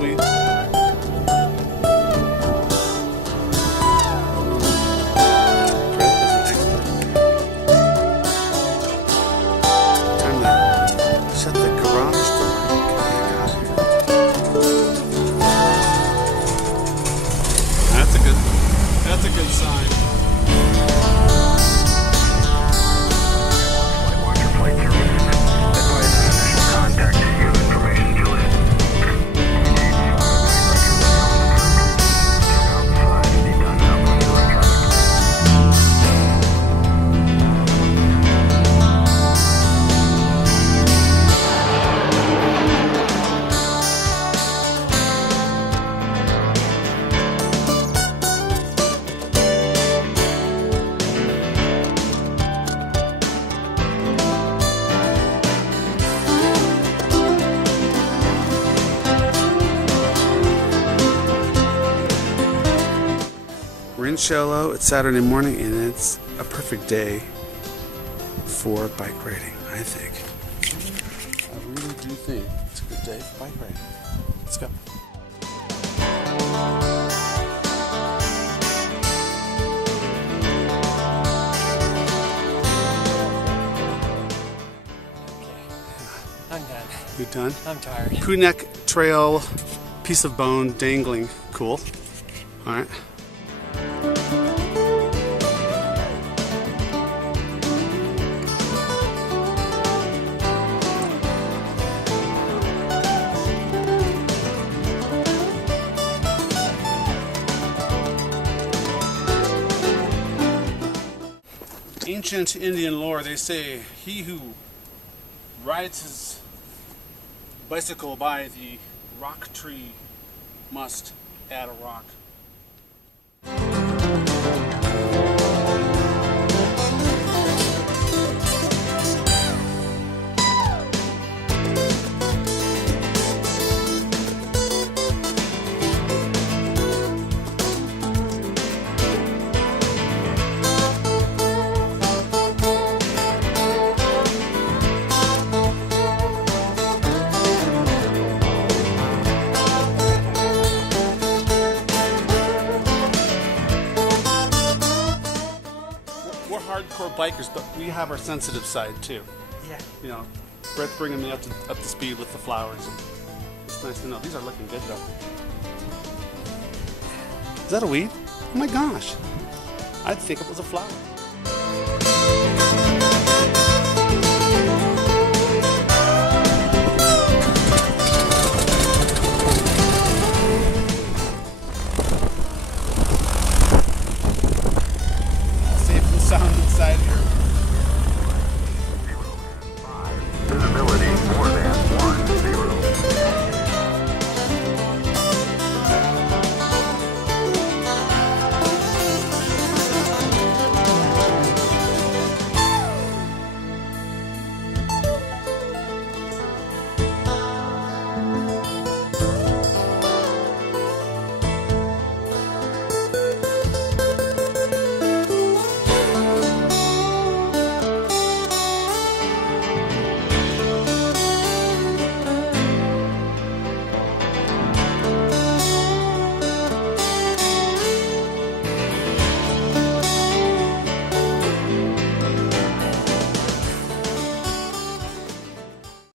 sweet. Brett is an expert. Time to shut the garage door. That's a good sign. We're in Show-Low. It's Saturday morning, and it's a perfect day for bike riding, I think. I really do think it's a good day for bike riding. Let's go. I'm done. You done? I'm tired. Pooneck Trail, piece of bone dangling. Cool. All right. Ancient Indian lore, they say, he who rides his bicycle by the rock tree must add a rock. We're hardcore bikers, but we have our sensitive side too. Yeah. You know, Brett's bringing me up to speed with the flowers. It's nice to know. These are looking good though. Is that a weed? Oh my gosh. I'd think it was a flower.